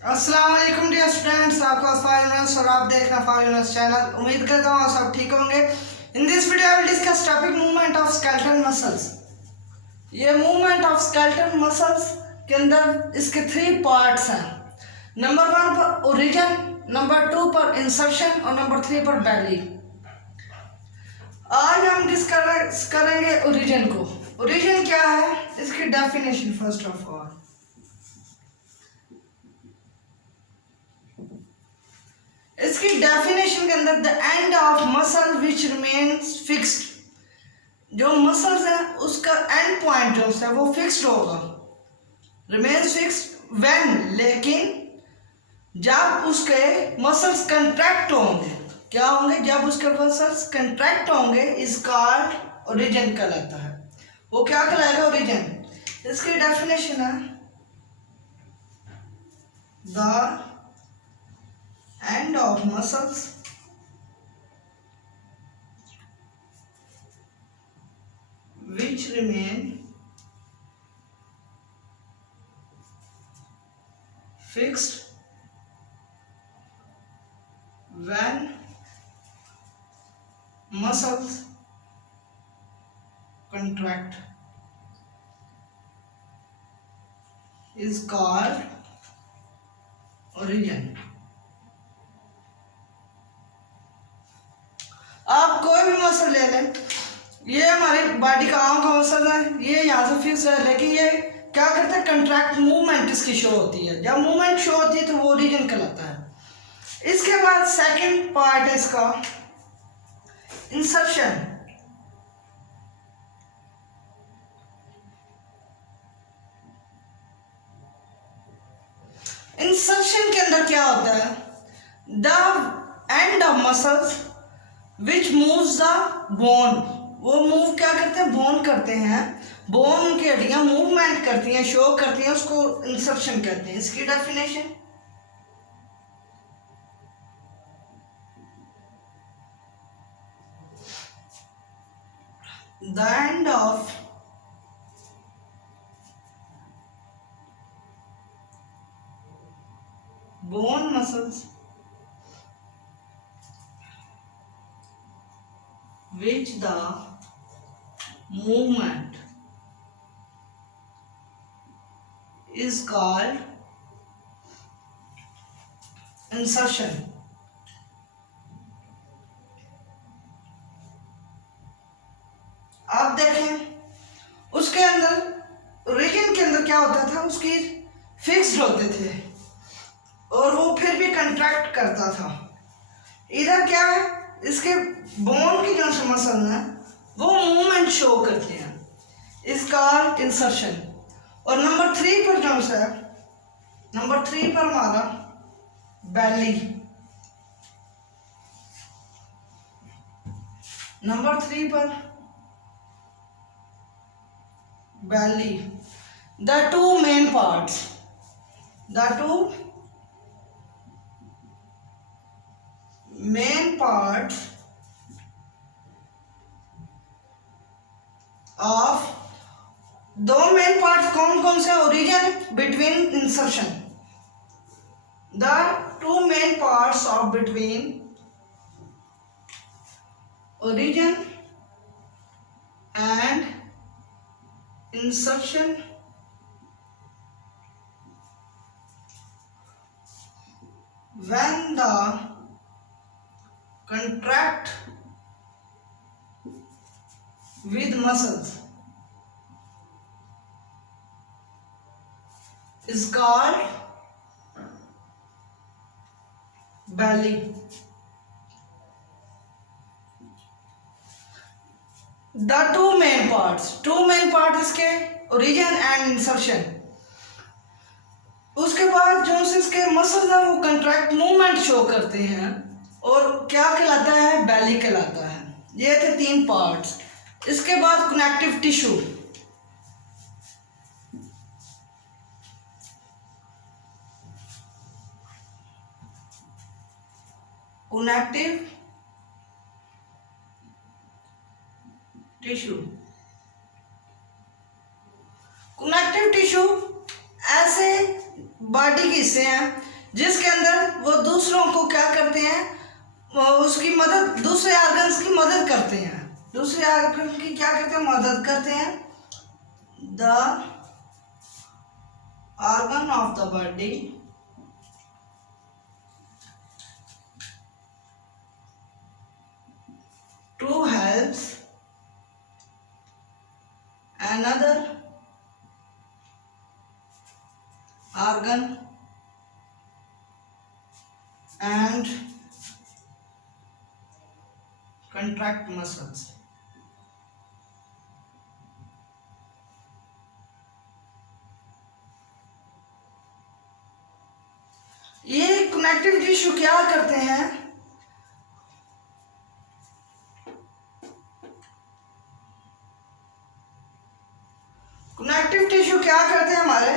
अस्सलाम वालेकुम dear students, आपका फाइनेंस और आप देख रहे हैं फाइनेंस चैनल। उम्मीद करता हूँ सब ठीक होंगे। In this video I will discuss topic movement of skeletal muscles. ये मूवमेंट ऑफ स्केलेटल मसल्स के अंदर इसके 3 पार्ट्स हैं। नंबर 1 पर ओरिजिन, नंबर 2 पर इंसर्शन और नंबर 3 पर बैली। आज हम डिस्कस करेंगे ओरिजिन को। ओरिजिन क्या है, इसकी डेफिनेशन फर्स्ट ऑफ ऑल। इसकी डेफिनेशन के अंदर the end of muscle which remains fixed, जो मसल्स है उसका एंड पॉइंट जो है वो फिक्स्ड होगा, रिमेन्स फिक्स्ड व्हेन, लेकिन जब उसके मसल्स कंट्रैक्ट होंगे। क्या होंगे? जब उसके मसल्स कंट्रैक्ट होंगे इज कॉल्ड ओरिजिन कहलाता है। वो क्या कहलाएगा? ओरिजिन। इसकी डेफिनेशन है the end of muscles which remain fixed when muscles contract is called origin। आप कोई भी मसल ले लें, ये हमारी बॉडी का आम का मसल है, ये यहाँ से फिक्स है, लेकिन ये क्या करता है? कंट्रैक्ट मूवमेंट इसकी शो होती है। जब मूवमेंट शो होती है तो वो ओरिजिन कहलाता है। इसके बाद सेकंड पार्ट है इसका इंसर्शन। इंसर्शन के अंदर क्या होता है? The end of muscles which moves the bone, वो मूव क्या करते हैं? बोन करते हैं। बोन की हड्डियां मूवमेंट करती हैं, शो करती हैं, उसको इंसर्शन कहते हैं। इसकी definition the end of bone muscles which the movement is called insertion। आप देखें उसके अंदर ओरिजिन के अंदर क्या होता था? उसकी फिक्स्ड होते थे और वो फिर भी कंट्रैक्ट करता था। इधर क्या है? इसके बोन की जो मसल है वो मूवमेंट शो करते हैं, इसका इंसर्शन। और नंबर 3 पर जो है, नंबर 3 पर हमारा बैली। नंबर 3 पर belly. The two main parts, the two main parts of, दो मेन पार्ट्स कौन कौन से? Origin, between, insertion. The two main parts of between origin and insertion when the contract with muscles is called belly। the two main parts इसके origin and insertion। उसके बाद जो इसके muscles हैं वो कंट्रैक्ट मूवमेंट शो करते हैं और क्या कहलाता है? बैली कहलाता है। ये थे 3 पार्ट्स। इसके बाद connective tissue. Connective tissue, connective tissue ऐसे बॉडी के हिस्से हैं जिसके अंदर वो दूसरों को क्या करते हैं, वो उसकी मदद, दूसरे ऑर्गन्स की मदद करते हैं, दूसरे ऑर्गन की क्या करते हैं, मदद करते हैं। The organ of the body to helps another organ and contract muscles. ये कनेक्टिव टिश्यू क्या करते हैं, कनेक्टिव टिश्यू क्या करते हैं, हमारे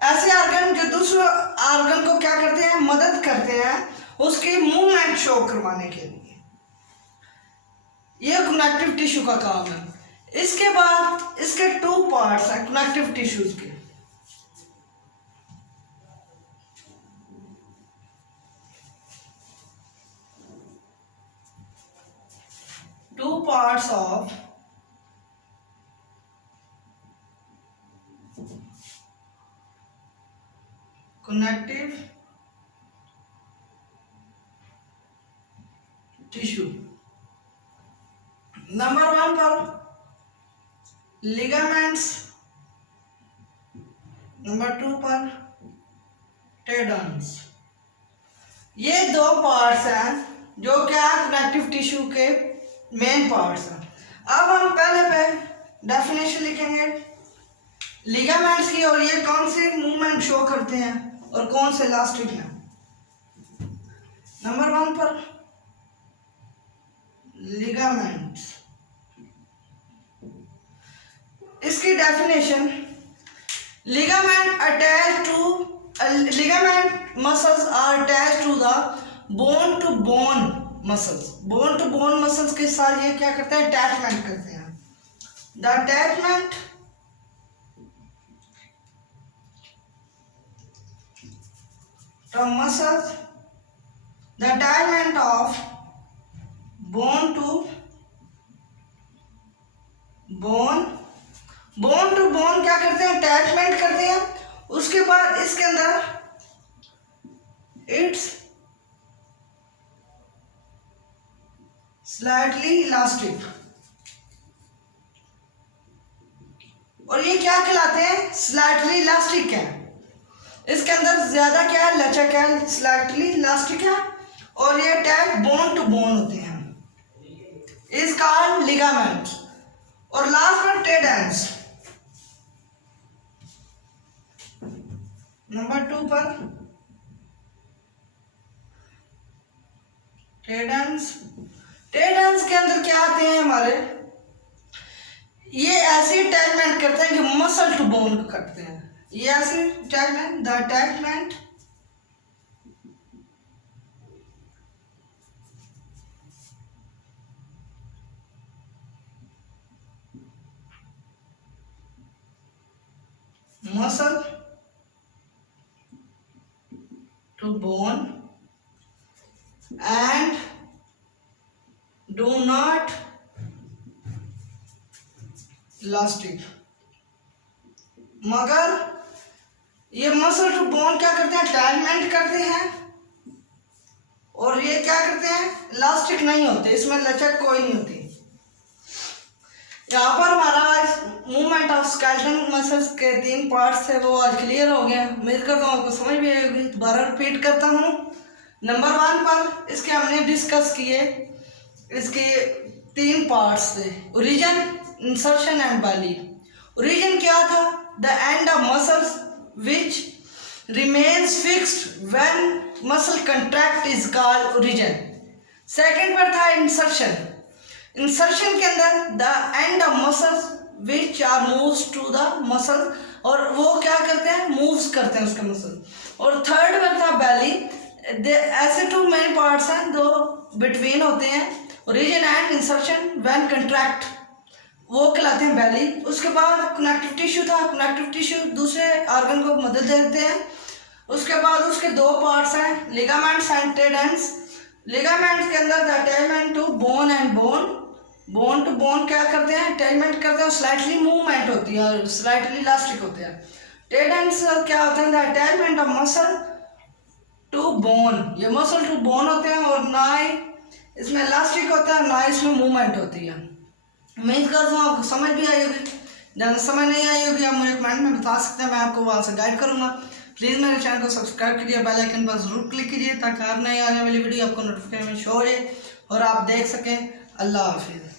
ऐसे ऑर्गन जो दूसरे ऑर्गन को क्या करते हैं, मदद करते हैं उसकी मूवमेंट शो करवाने के लिए। यह कनेक्टिव टिश्यू का काम है। इसके बाद इसके टू पार्ट्स हैं कनेक्टिव टिश्यूज के। Two parts of connective tissue। Number 1 पर ligaments, नंबर 2 पर tendons। ये दो पार्ट्स हैं जो क्या कनेक्टिव टिश्यू के मेन पार्ट्स हैं। अब हम पहले पे डेफिनेशन लिखेंगे लिगामेंट्स की, और ये कौन से मूवमेंट शो करते हैं और कौन से इलास्टिक हैं। नंबर 1 पर लिगामेंट्स, इसकी definition, ligament muscles are attach to the bone to bone muscles. Bone to bone muscles के साथ ये क्या करते हैं, अटैचमेंट करते हैं। The attachment from muscles, the attachment of bone to bone, bone to bone क्या करते हैं, अटैचमेंट करते हैं। उसके बाद इसके अंदर इट्स स्लाइटली इलास्टिक, और ये क्या कहलाते हैं, स्लाइटली इलास्टिक है। इसके अंदर ज्यादा क्या है, लचक है, स्लाइटली इलास्टिक है, और ये अटैच बोन टू बोन होते हैं। इसका लिगामेंट। और लास्ट पर टेंडन्स, नंबर 2 पर टेंडन्स। टेंडन्स के अंदर क्या आते हैं हमारे, ये ऐसी अटैचमेंट करते हैं कि मसल टू बोन करते हैं। ये ऐसे attachment, the attachment muscle to bone and do not elastic। मगर ये मसल टू बोन क्या करते हैं, अटैचमेंट करते हैं, और ये क्या करते हैं, इलास्टिक नहीं होते, इसमें लचक कोई नहीं होती। यहाँ पर हमारा मूवमेंट ऑफ स्केलेटल मसल्स के 3 पार्ट्स थे, वो आज क्लियर हो गया। उम्मीद करता हूँ आपको समझ भी आएगी। दोबारा रिपीट करता हूँ। नंबर 1 पर इसके हमने डिस्कस किए, इसके 3 पार्ट्स थे, origin, insertion and belly. Origin क्या था, the end of muscles which remains fixed when muscle contract is called origin। Second पर था इंसर्शन। इंसर्शन के अंदर the end of muscles which are moves to the muscle, और वो क्या करते हैं, मूव्स करते हैं उसका मसल। और थर्ड पर था बैली। ऐसे 2 मेन पार्ट्स हैं, 2 बिटवीन होते हैं, origin and insertion when contract, वो कहलाते हैं बैली। उसके बाद कनेक्टिव टिश्यू था। कनेक्टिव टिश्यू दूसरे ऑर्गन को मदद देते हैं, उसके बाद उसके दो पार्ट्स हैं, लिगामेंट्स एंड टेंडन्स। लिगामेंट्स के अंदर the attachment to bone and bone, bone to bone क्या करते हैं, अटैचमेंट करते हैं, स्लाइटली मूवमेंट होती है और स्लाइटली इलास्टिक होते हैं। टेंडन्स क्या होते हैं, the attachment of muscle to bone, ये मसल टू बोन होते हैं और ना ही इसमें इलास्टिक होता है ना इसमें मूवमेंट होती है। उम्मीद करता हूँ आपको समझ भी आई होगी। जब समझ नहीं आई होगी आप मुझे कमेंट में बता सकते हैं, मैं आपको वहाँ से गाइड करूँगा। प्लीज़ मेरे चैनल को सब्सक्राइब कीजिए, बेल आइकन पर ज़रूर क्लिक कीजिए ताकि हर नई आने वाली वीडियो आपको नोटिफिकेशन में शो हो जाए और आप देख सकें। अल्लाह हाफिज़।